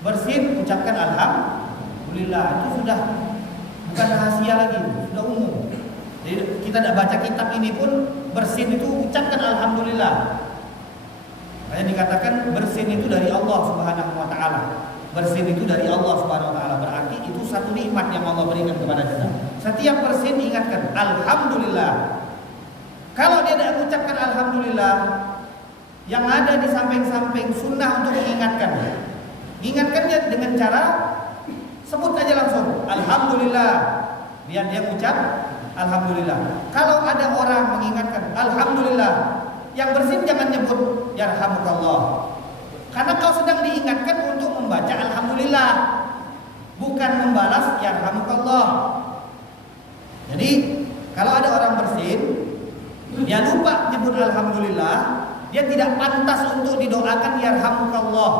Bersin ucapkan alhamdulillah, itu sudah bukan rahasia lagi, sudah umum. Jadi kita tidak baca kitab ini pun bersin itu ucapkan alhamdulillah. Makanya dikatakan bersin itu dari Allah Subhanahu wa taala. bersin itu dari Allah Subhanahu wa taala. Berarti itu satu nikmat yang Allah berikan kepada kita. Setiap bersin ingatkan alhamdulillah. Kalau dia tidak mengucapkan alhamdulillah, yang ada di samping-samping sunnah untuk mengingatkan. Ingatkannya dengan cara sebut aja langsung alhamdulillah. Biar dia mengucap alhamdulillah. Kalau ada orang mengingatkan alhamdulillah, yang bersin jangan nyebut yarhamukallah. Karena kau sedang diingatkan untuk membaca alhamdulillah, bukan membalas yarhamukallah. Jadi kalau ada orang bersin, dia lupa nyebut alhamdulillah, dia tidak pantas untuk didoakan yarhamukallah.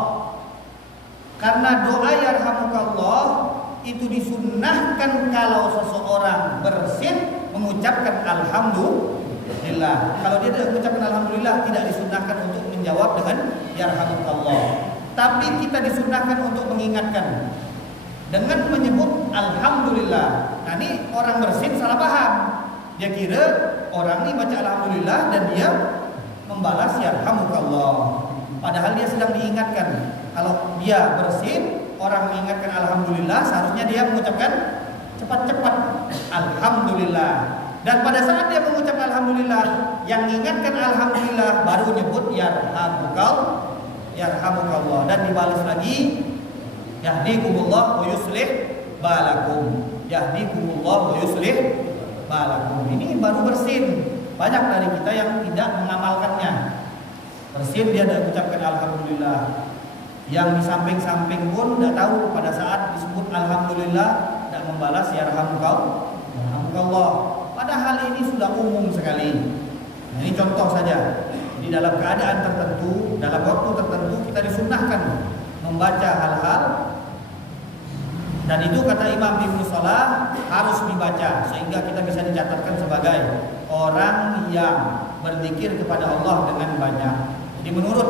Karena doa yarhamukallah itu disunnahkan kalau seseorang bersin mengucapkan alhamdulillah. Kalau dia tidak mengucapkan alhamdulillah, tidak disunnahkan untuk menjawab dengan yarhamukallah. Tapi kita disunnahkan untuk mengingatkan dengan menyebut alhamdulillah. Nah, ini orang bersin salah paham. Dia kira orang ini baca alhamdulillah dan dia membalas yarhamukallah. Padahal dia sedang diingatkan. Kalau dia bersin, orang mengingatkan alhamdulillah, seharusnya dia mengucapkan cepat-cepat alhamdulillah. Dan pada saat dia mengucapkan alhamdulillah, yang mengingatkan alhamdulillah baru nyebut yarhamukallah, dan dibalas lagi yahdikumullah wa yuslih balakum. Yahdikumullah wa yuslih balakum. Ini baru bersin. Banyak dari kita yang tidak mengamalkannya. Bersin dia tidak mengucapkan alhamdulillah. Yang di samping-samping pun tidak tahu pada saat disebut alhamdulillah tidak membalas yarhamukallah. Padahal ini sudah umum sekali. Nah, ini contoh saja. Jadi dalam keadaan tertentu, dalam waktu tertentu kita disunnahkan membaca hal-hal, dan itu kata Imam Ibnu Salah harus dibaca sehingga kita bisa dicatatkan sebagai orang yang berzikir kepada Allah dengan banyak. Jadi menurut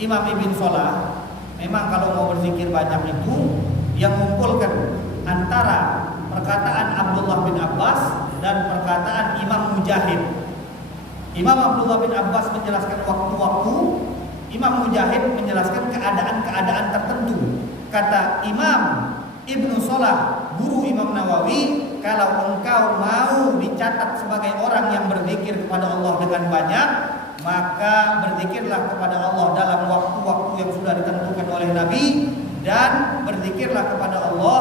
Imam Ibnu Salah, memang kalau mau berzikir banyak itu yang mengumpulkan antara perkataan Abdullah bin Abbas dan perkataan Imam Mujahid. Imam Abdullah bin Abbas menjelaskan waktu-waktu, Imam Mujahid menjelaskan keadaan-keadaan tertentu. Kata Imam Ibnu Salah, guru Imam Nawawi, kalau engkau mau dicatat sebagai orang yang berzikir kepada Allah dengan banyak, maka berzikirlah kepada Allah dalam waktu-waktu yang sudah ditentukan oleh Nabi, dan berzikirlah kepada Allah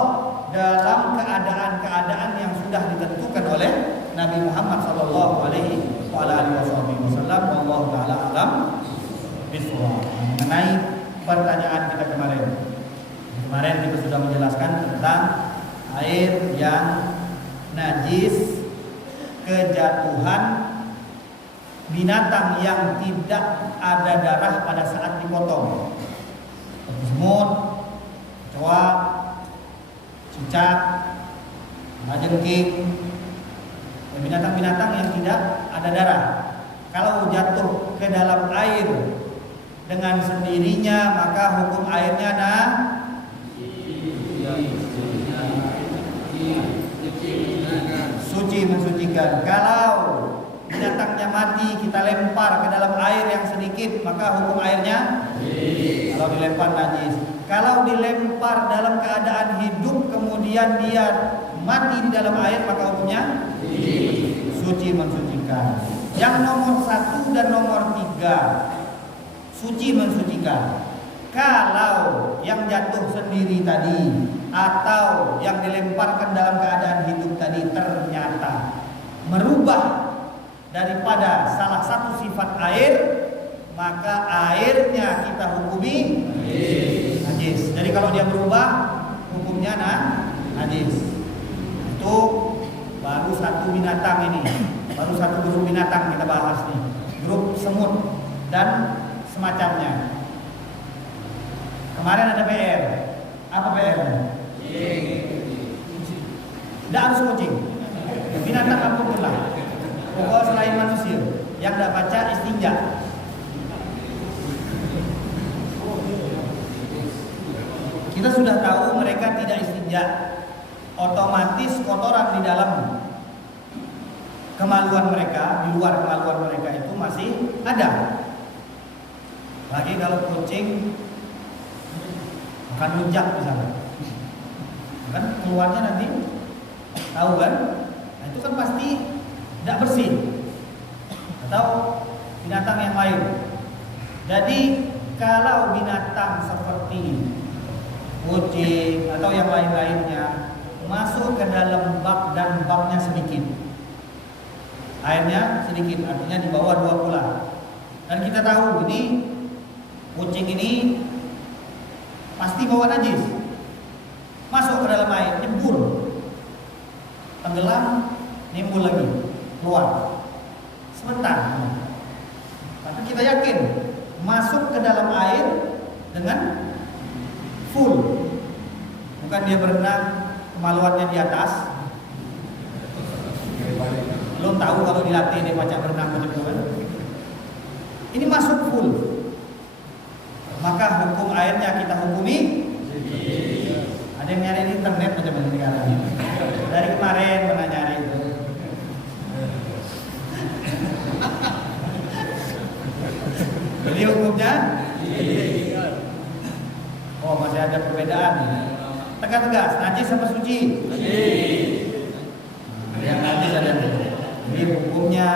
dalam keadaan-keadaan yang sudah ditentukan oleh Nabi Muhammad sallallahu alaihi wasallam. Wallahu taala alam bishawab. Mengenai pertanyaan kita kemarin kita sudah menjelaskan tentang air yang najis kejatuhan binatang yang tidak ada darah pada saat dipotong, seperti semut, kecoa, cicak, jengking, binatang-binatang yang tidak ada darah. Kalau jatuh ke dalam air dengan sendirinya, maka hukum airnya suci, mensucikan. Kalau binatangnya mati, kita lempar ke dalam air yang sedikit, maka hukum airnya kalau dilempar najis. Kalau dilempar dalam keadaan hidup kemudian dia mati di dalam air, maka hukumnya suci, mensucikan. Yang nomor 1 dan nomor 3 suci, mensucikan. Kalau yang jatuh sendiri tadi atau yang dilemparkan dalam keadaan hidup tadi ternyata merubah daripada salah satu sifat air, maka airnya kita hukumi najis. Jadi kalau dia berubah, hukumnya najis. Itu baru satu binatang ini, baru satu grup binatang kita bahas nih, grup semut dan semacamnya. Kemarin ada PR. Apa PR-nya? Tidak harus kucing, binatang apapun lah. Pokoknya selain manusia yang tidak baca istinja. Kita sudah tahu mereka tidak istinja, otomatis kotoran di dalam kemaluan mereka, di luar kemaluan mereka itu masih ada. Lagi kalau kucing makan rujak misalnya, kan keluarnya nanti tahu kan? Nah, itu kan pasti tidak bersih, atau binatang yang lain. Jadi kalau binatang seperti kucing atau yang lain-lainnya masuk ke dalam bak dan baknya sedikit, airnya sedikit, artinya di bawah 2 kula, dan kita tahu ini kucing ini pasti bawa najis, masuk ke dalam air, nyebur, tenggelam, nimbul lagi, keluar sebentar. Tapi kita yakin masuk ke dalam air dengan full, bukan dia berenang kemaluannya di atas. Belum tahu kalau dilatih dia baca berenang macam itu kan. Ini masuk full, maka hukum airnya kita hukumi. Ada yang nyari di internet macam ini sekarang. Dari kemarin pernah nyari itu. Jadi hukumnya, oh masih ada perbedaan. Tegak-tegas, najis apa suci? Yang najis ada. Jadi hukumnya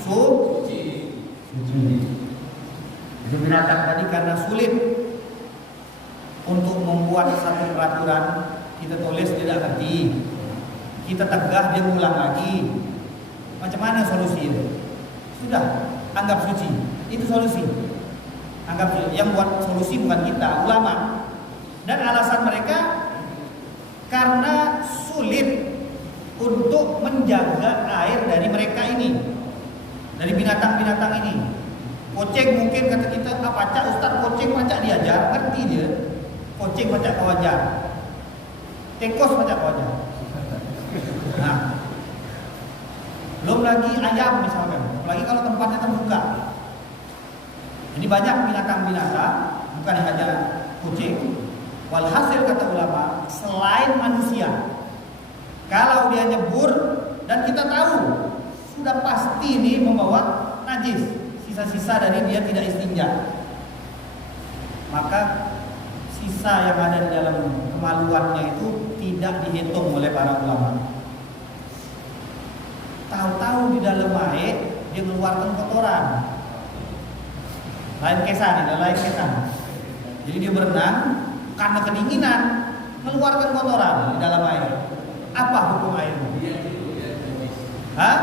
suci. Itu binatang tadi karena sulit untuk membuat satu peraturan, kita tulis tidak ngerti, kita tegah dia ulang lagi. Macam mana solusi itu? Sudah, anggap suci. Itu solusi. Anggap suci. Yang buat solusi bukan kita, ulama. Dan alasan mereka karena sulit untuk menjaga air dari mereka ini, dari binatang-binatang ini. Kucing mungkin kata kita, pacak Ustaz, kucing pacak diajar, ngerti dia. Kucing pacak kawajar, tekos pacak kawajar. Nah, belum lagi ayam misalkan, apalagi kalau tempatnya terbuka. Ini banyak binatang-binatang, bukan hanya kucing. Walhasil kata ulama, selain manusia, kalau dia nyebur dan kita tahu sudah pasti ini membawa najis, sisa-sisa dari dia tidak istinja, maka sisa yang ada di dalam kemaluannya itu tidak dihitung oleh para ulama. Tahu-tahu di dalam air dia mengeluarkan kotoran, lain kesan, lain kesan. Jadi dia berenang karena kedinginan mengeluarkan kotoran di dalam air. Apa hukum airnya? Hah?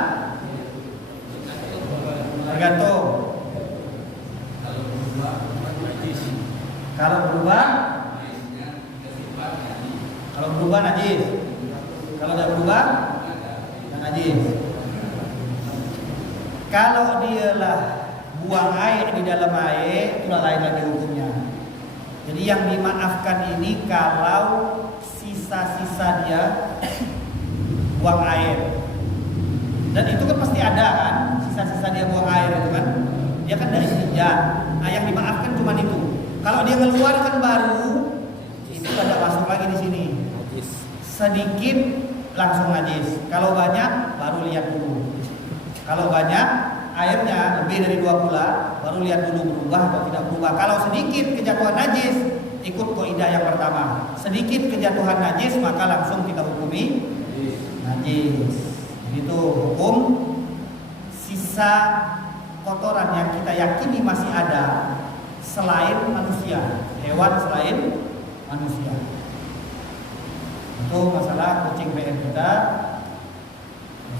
Tergantung. Kalau berubah najis. Kalau tidak berubah najis. Kalau dialah buang air di dalam air, itulah lain lagi hukumnya. Jadi yang dimaafkan ini kalau sisa-sisa dia buang air. Dan itu kan pasti ada kan, sisa-sisa dia buang air itu kan. Dia kan dari istinja. Nah, yang dimaafkan cuma itu. Kalau dia mengeluarkan baru, itu ada masuk lagi di sini. Sedikit langsung najis. Kalau banyak baru lihat dulu. Kalau banyak airnya lebih dari 2 kula, baru lihat dulu berubah atau tidak berubah. Kalau sedikit kejatuhan najis, ikut kaidah yang pertama. Sedikit kejatuhan najis maka langsung kita hukumi najis. Itu hukum sisa kotoran yang kita yakini masih ada selain manusia, hewan selain manusia. Itu masalah kucing PR kita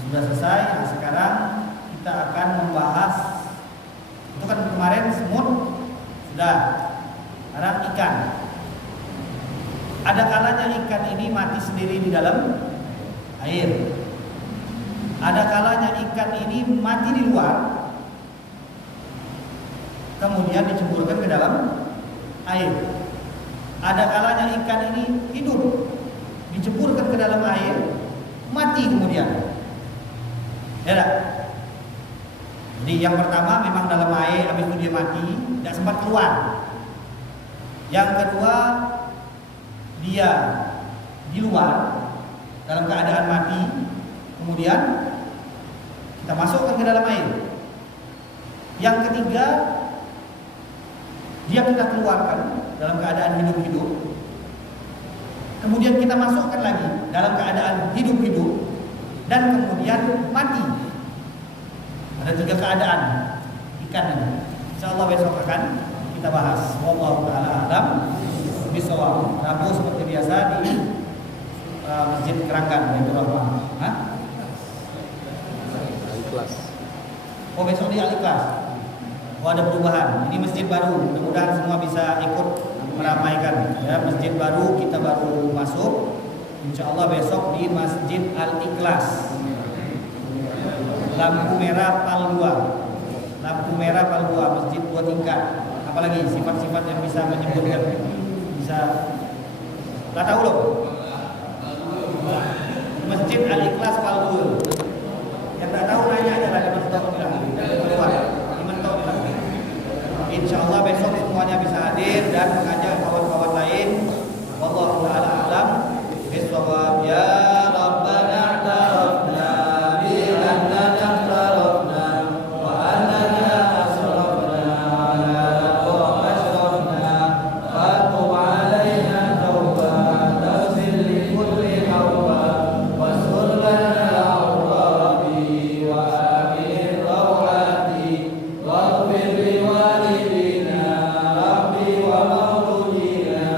sudah selesai. Nah, sekarang kita akan membahas, itu kan kemarin semut sudah, sekarang ikan. Ada kalanya ikan ini mati sendiri di dalam air. Ada kalanya ikan ini mati di luar, kemudian diceburkan ke dalam air. Ada kalanya ikan ini hidup, diceburkan ke dalam air, mati kemudian. Ya tak? Jadi yang pertama memang dalam air, habis itu dia mati, tidak sempat keluar. Yang kedua, dia di luar dalam keadaan mati, kemudian kita masukkan ke dalam air. Yang ketiga, dia kita keluarkan dalam keadaan hidup-hidup, kemudian kita masukkan lagi dalam keadaan hidup-hidup, dan kemudian mati. Ada 3 keadaan ikan ini. Insyaallah besok akan kita bahas. Wallahu taala alam bisawab. Rabu seperti biasa di Masjid Keranggan Baitur Rahmah. Al-Ikhlas. Oh, besok di Al-Ikhlas. Oh, ada perubahan. Ini masjid baru. Mudah-mudahan semua bisa ikut meramaikan. Ya, masjid baru, kita baru masuk. Insyaallah besok di Masjid Al-Ikhlas. Lampu merah PAL 2. Lampu merah PAL 2, masjid 2 tingkat. Apalagi sifat-sifat yang bisa menyebutkan, bisa nggak tahu loh. Masjid Al-Ikhlas PAL 2. Yang nggak tahu nanya aja lah, dimentok bilang. Keluar, dimentok bilang. Insyaallah besok semuanya bisa hadir dan mengajak kawan-kawan lain. Wallahu taala alam bisawab. Ya Rabbana ta'arafna bi annana ta'arafna wa annana asrafna wa asrafna fatub alaina tawbah tafsil li kulli tawbah wasur lana awrabi wa amin rawati waghfir li walidina rabbi wa mauludina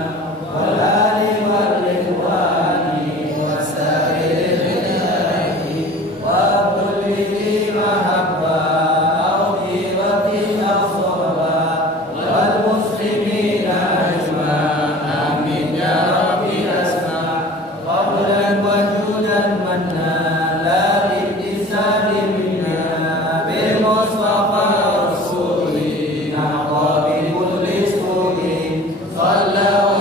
wal ali wal ikhwani wasairil ilahi wa kulli mahabba akhiratin asaba wal muslimina ajma amin ya rabbi asma qablan wa judan manna la bi'tisari minna bil mustafa rasuli nahwa bi kulli su'in sallallahu